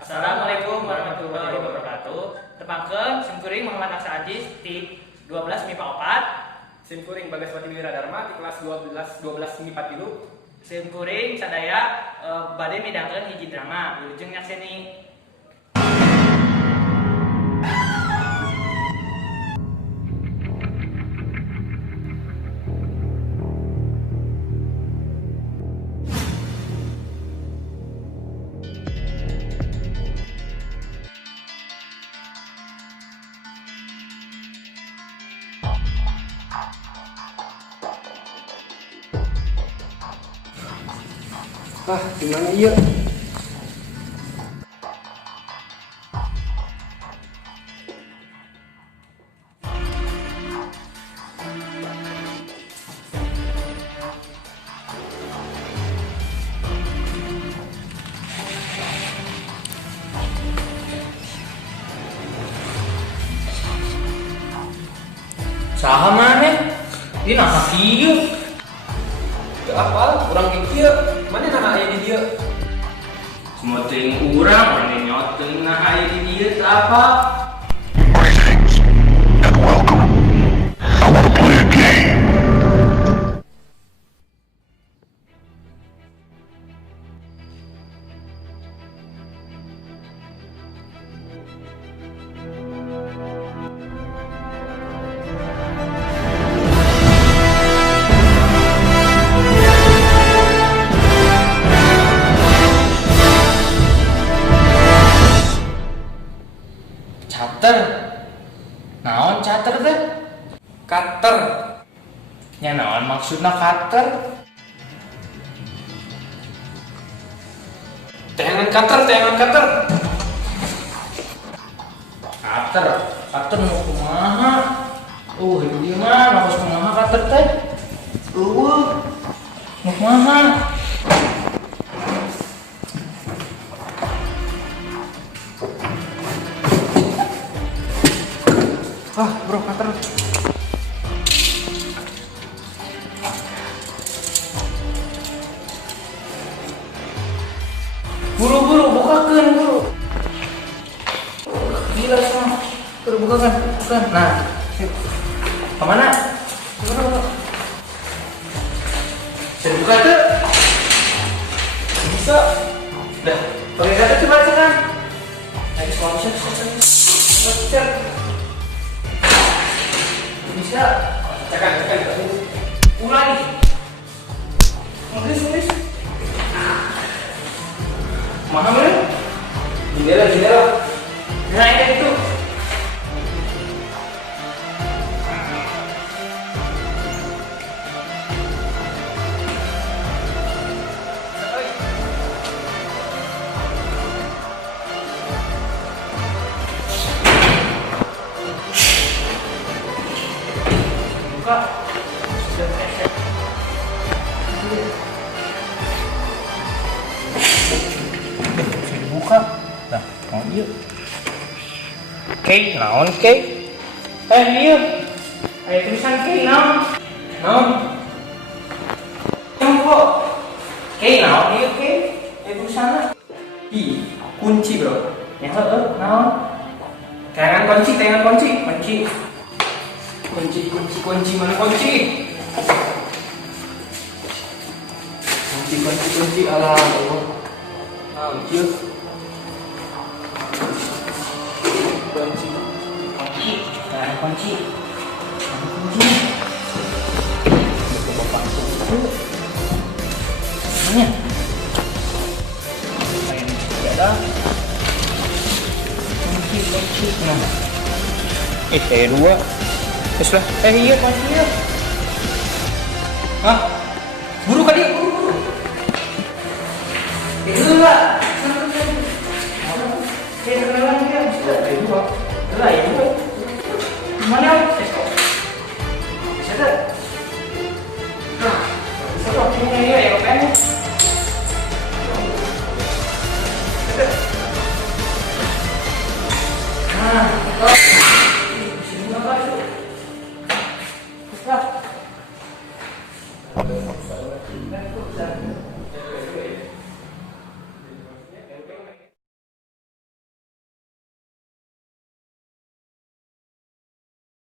Assalamualaikum warahmatullahi wabarakatuh. Tepangkeun simkuring Muhammad Aksa Aziz di 12 MIPA 4. Simkuring Bagaswati Wiradharma di kelas 12 MIPA 3. Simkuring sadaya bade midangkeun hiji drama Wilujeng Nyakseni. Gimana iya? Saha maneh? Ieu naha kieu? Teu apal, urang ge kieu. Mana nah aya di dieu? Semua teuing urang nyoteung nah aya di dieu teu apa? Greetings and welcome. I want to play a game. Cater. Naon cater teh? Cutter. Nya naon maksudna cutter? Teangan cutter. Cutter nu kumaha? Ieu mah maksud kumaha cutter teh? Nu kumaha? Bro, cutter. Buru-buru bukakeun buru. Gila semua. Buru bukakeun. Nah, sip. Kemana? Buru. Bisa buka tuh? Bisa. Dah, pakai kata coba kan. Lagi semua bisa. Bisa. Tekan. Ulangi. Nulis. Mahal belum? Jendela. Nah itu. Buka. Buka. Nah, mau iya. Oke, naon oke? Iya. Aya tulisan oke naon? Kok. Oke, naon iya oke? Aya tulisanna. Kunci, bro. Ya heueuh, naon? Teangan kunci. Kunci mana kunci? Kunci alah. Nah, iya. Kunci. Bapak itu. Mana? Kayak ada. Kunci. Nah. Saya dua. Terus lah. Iya kunci ya. Hah? Buru kali, buru. Itu lah. Kayak kenalan dia. Dua.